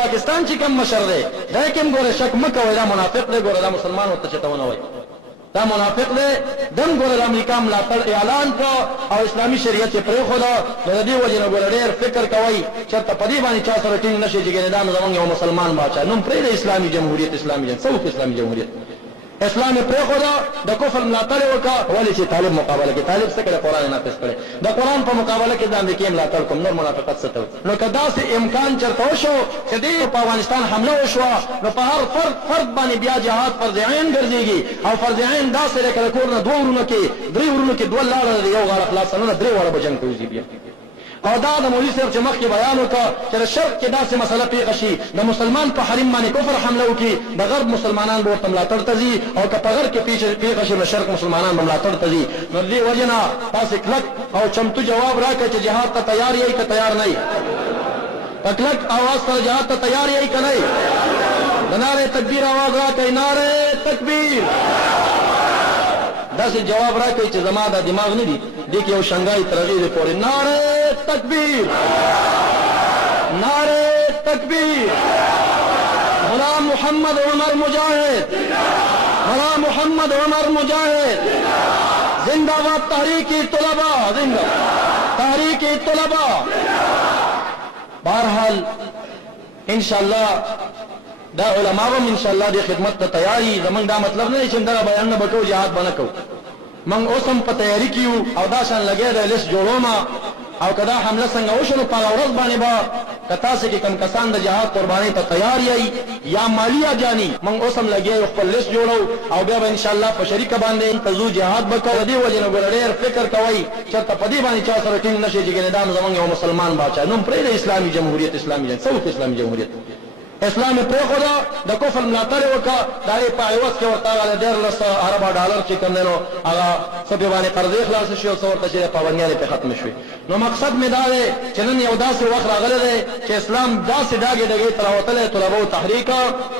پاکستان چې کوم مشر دی دا کوم ګوره شک مکه وای دا منافق دی ګوره دا مسلمان ورته چتونه وای دا منافق دی دم ګوره د امریکا ملاتړ اعلان کو او اسلامي شریعت پرې خو دا د دې وجه نه ګوره ډېر فکر کوي چرته په دې باندې چا سره ټینګ نشي چې ګنې دا زمونږ یو مسلمان باچا نوم پرې د اسلامي جمهوریت اسلامي جمهوریت څوک اسلامي جمهوریت اسلام پرې خو دا د کفر ملاتړ وکړه ولې چې طالب مقابله کې طالب څه کړي قرآن نافذ کړي د قرآن په مقابله کې د امریکا ملاتړ کوم نور منافقت څه ته نو کدا سه امکان چرته وشو چې دې په افغانستان حمله وشو نو په هر فرد باندې بیا جهاد فرض عین ګرځيږي او فرض عین دا سره کله کور نه دوه ورونو کې درې ورونو کې دوه لاړه یو غاړه خلاصونه درې وړه بجنګ کوي بیا او دا د مولوی صاحب چې مخکې بیان وکړ چې د شرق کې داسې مسله پیښه شي د مسلمان په حریم باندې کفر حمله وکړي د غرب مسلمانان به ورته ملاتړ ته ځي او که په غرب کې پیښه شي د شرق مسلمانان به ملاتړ ته ځي نو د دې وجې نه تاسې کلک او چمتو جواب راکړئ چې جهاد ته تیار یې که تیار نه یې په کلک اواز سره جهاد ته تیار یې که نه یې د نعرې تکبیر اواز راکړئ نعرې تکبیر داسې جواب راکړئ چې زما دا دماغ نه دي دې کې یو شنګای ترغې دی پورې نعرې تکبیر نعرې تکبیر غلام محمد عمر مجاهد غلام محمد عمر مجاهد زندہ باد تحریک طلباء زندہ تحریک طلباء بہرحال انشاءاللہ دا علماء هم انشاءاللہ دی خدمت ته تیاری زمونږ دا مطلب نه دی چې دا بیان نه وکړو جهاد به نه کوو من اوس هم په تیاری کې یو او دا شان لګیا دی لیست جوړوم او که دا حمله څنګه وشو نو په هغه ورځ باندې به که تاسې کې کوم کسان د جهاد قربانۍ ته تیار یئ یا مالي یا جاني من اوس هم لګیا یو خپل لیست جوړو او بیا به انشاءالله په شریکه باندې ته ځو جهاد به کوو د دې وجې نه ګوره ډېر فکر کوئ چېرته په دې باندې چا سره ټینګ نشي چې ګنې دا زمونږ یو مسلمان باچا نوم پرې د اسلامي جمهوریت اسلامي جمهوریت څوک اسلامي جمهوریت اسلام پرې خو دا د کفر ملاتړ وکړه دا یې په عوض کې ورته هغه 14 اربه ډالر چې کوم دی نو هغه څه پې باندې قرضې خلاصې شي او څه ورته چې پابندیانې پې ختمې شوې نو مقصد مې دا دی چې نن یو داسې وخت راغلی دی چې اسلام داسې ډاګې ډګې ته راوتلی طلبو تحریک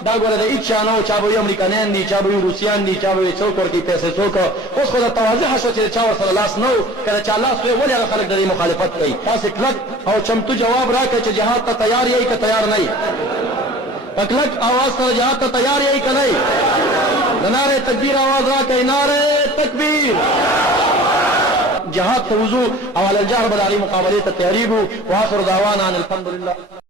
دا ګوره د هېڅ چا نه و چا به وي امریکانیان دي چا به وي روسیان دي چا به وي څوک ورکوي پیسې څوک اوس خو د تواضح شوه چې د چا ورسره لاس نه و که د چا لاس وی ولې هغه خلک د دې مخالفت کوي تاسې کلک او چمتو جواب راکړئ چې جهاد ته تیار یئ که تیار نه یئ اکلک آواز سره جهاد ته تیار یې که نه یې د نعرې تکبیر آواز راکړئ نعرې تکبیر جهاد ته وځو او علی الجهر به د هغې مقابلې ته تیارېږو واخر دعوانا ان الحمد لله